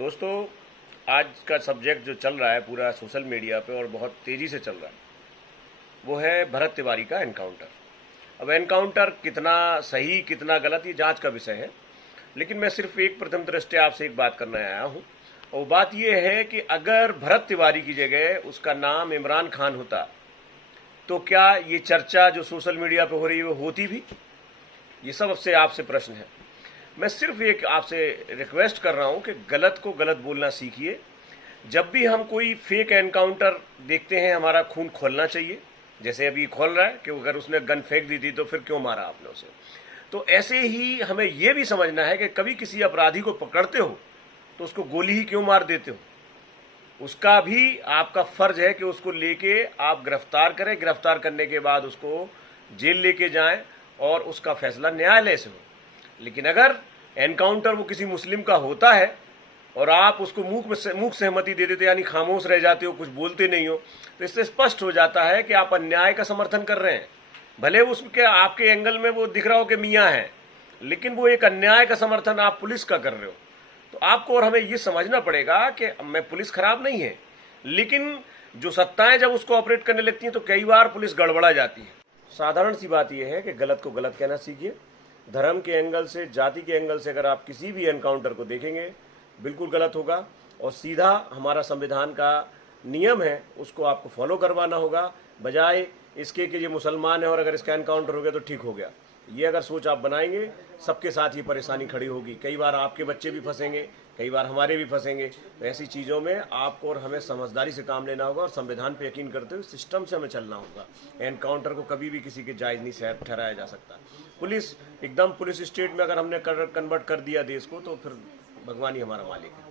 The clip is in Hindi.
दोस्तों, आज का सब्जेक्ट जो चल रहा है पूरा सोशल मीडिया पे और बहुत तेज़ी से चल रहा है, वो है भरत तिवारी का एनकाउंटर। अब एनकाउंटर कितना सही कितना गलत ये जांच का विषय है, लेकिन मैं सिर्फ एक प्रथम दृष्टया आपसे एक बात करने आया हूँ। और बात ये है कि अगर भरत तिवारी की जगह उसका नाम इमरान खान होता तो क्या ये चर्चा जो सोशल मीडिया पे हो रही है वो होती भी? ये सब से आपसे प्रश्न है। मैं सिर्फ एक आपसे रिक्वेस्ट कर रहा हूं कि गलत को गलत बोलना सीखिए। जब भी हम कोई फेक एनकाउंटर देखते हैं, हमारा खून खोलना चाहिए। जैसे अभी खोल रहा है कि अगर उसने गन फेंक दी थी तो फिर क्यों मारा आपने उसे। तो ऐसे ही हमें यह भी समझना है कि कभी किसी अपराधी को पकड़ते हो तो उसको गोली ही क्यों मार देते हो। उसका भी आपका फर्ज है कि उसको लेके आप गिरफ्तार करें, गिरफ्तार करने के बाद उसको जेल लेके जाएं और उसका फैसला न्यायालय से हो। लेकिन अगर एनकाउंटर वो किसी मुस्लिम का होता है और आप उसको मूक सहमति दे देते, यानी खामोश रह जाते हो, कुछ बोलते नहीं हो, तो इससे स्पष्ट हो जाता है कि आप अन्याय का समर्थन कर रहे हैं। भले उसके आपके एंगल में वो दिख रहा हो कि मियाँ है, लेकिन वो एक अन्याय का समर्थन आप पुलिस का कर रहे हो। तो आपको और हमें ये समझना पड़ेगा कि मैं पुलिस खराब नहीं है, लेकिन जो सत्ताएं जब उसको ऑपरेट करने लगती हैं तो कई बार पुलिस गड़बड़ा जाती है। साधारण सी बात यह है कि गलत को गलत कहना सीखिए। धर्म के एंगल से, जाति के एंगल से अगर आप किसी भी एनकाउंटर को देखेंगे, बिल्कुल गलत होगा और सीधा हमारा संविधान का नियम है उसको आपको फॉलो करवाना होगा, बजाय इसके कि ये मुसलमान है और अगर इसका एनकाउंटर हो गया तो ठीक हो गया। ये अगर सोच आप बनाएंगे, सबके साथ ही परेशानी खड़ी होगी। कई बार आपके बच्चे भी फंसेंगे, कई बार हमारे भी फंसेंगे। तो ऐसी चीज़ों में आपको और हमें समझदारी से काम लेना होगा और संविधान पर यकीन करते हुए सिस्टम से हमें चलना होगा। एनकाउंटर को कभी भी किसी के जायज़ नहीं ठहराया जा सकता। पुलिस एकदम पुलिस स्टेट में अगर हमने कन्वर्ट कर दिया देश को तो फिर भगवान ही हमारा मालिक है।